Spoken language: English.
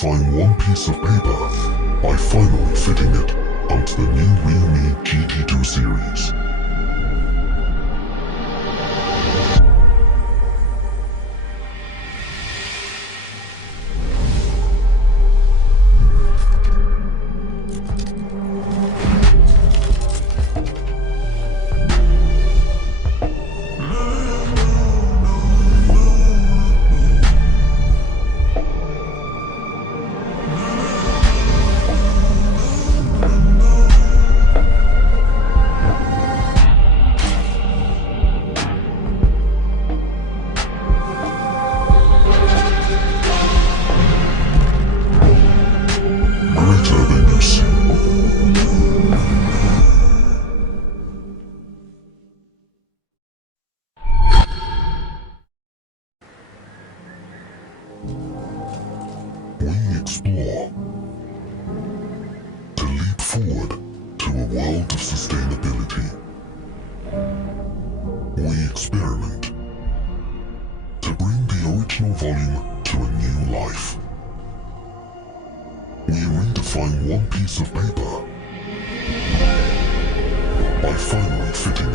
redefine one piece of paper by finally fitting it onto the new Realme GT series. Greater than you see. We explore to leap forward to a world of sustainability. We experiment to bring the original volume to a new life. We redefine one piece of paper by finally fitting